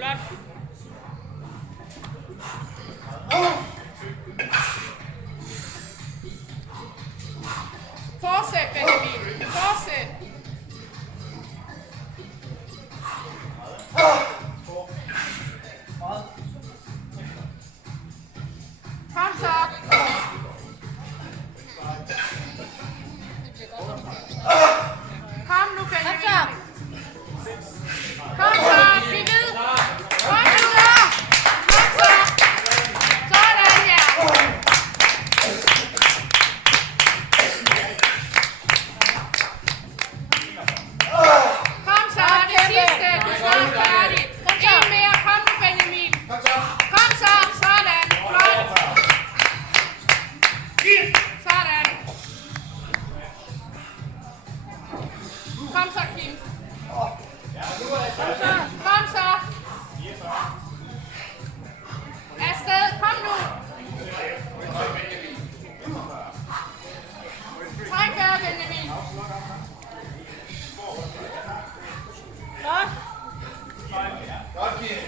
Flot. Fortsæt, Benjamin. Fortsæt. Kom så. Kom nu, Benjamin. Kom så. Bliv ved. Kom videre. Kom så. Sådan her. Kom så. Det sidste. Du er snart færdig. En mere. Kom nu, Benjamin. Kom så. Sådan. Flot. Sådan. Kom så, Kim. Kom så. Afsted. Kom nu. Træk vejret, Benjamin. Godt. Godt, Kim.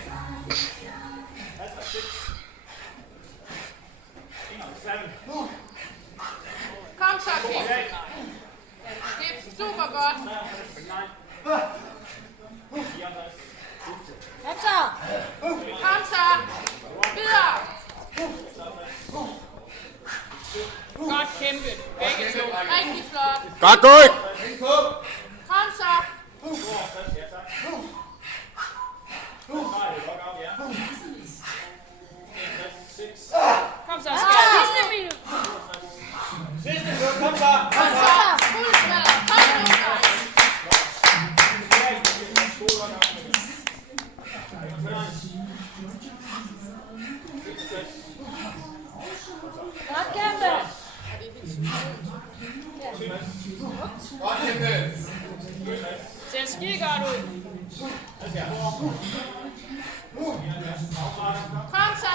Kom så, Kim. Det er super godt. Kom så. Kom så. Videre. Godt kæmpet. Begge to. Rigtig flot. Godt gået! Kom så. Kom så, Skær. Sidste minut. Kom så. Kom så. Fuld smadret. Kom nu. Godt kæmpe. Godt, Kim. Ser skide godt ud. Kom så.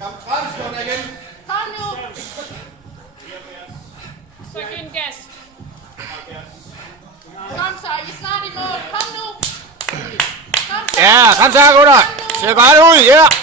Kom 30 sekunder igen. Kom nu. Så giv en gas. Kom så. I er snart i mål. Kom nu. Kom så. Ja, kom så, gutter! Ser godt ud, ja!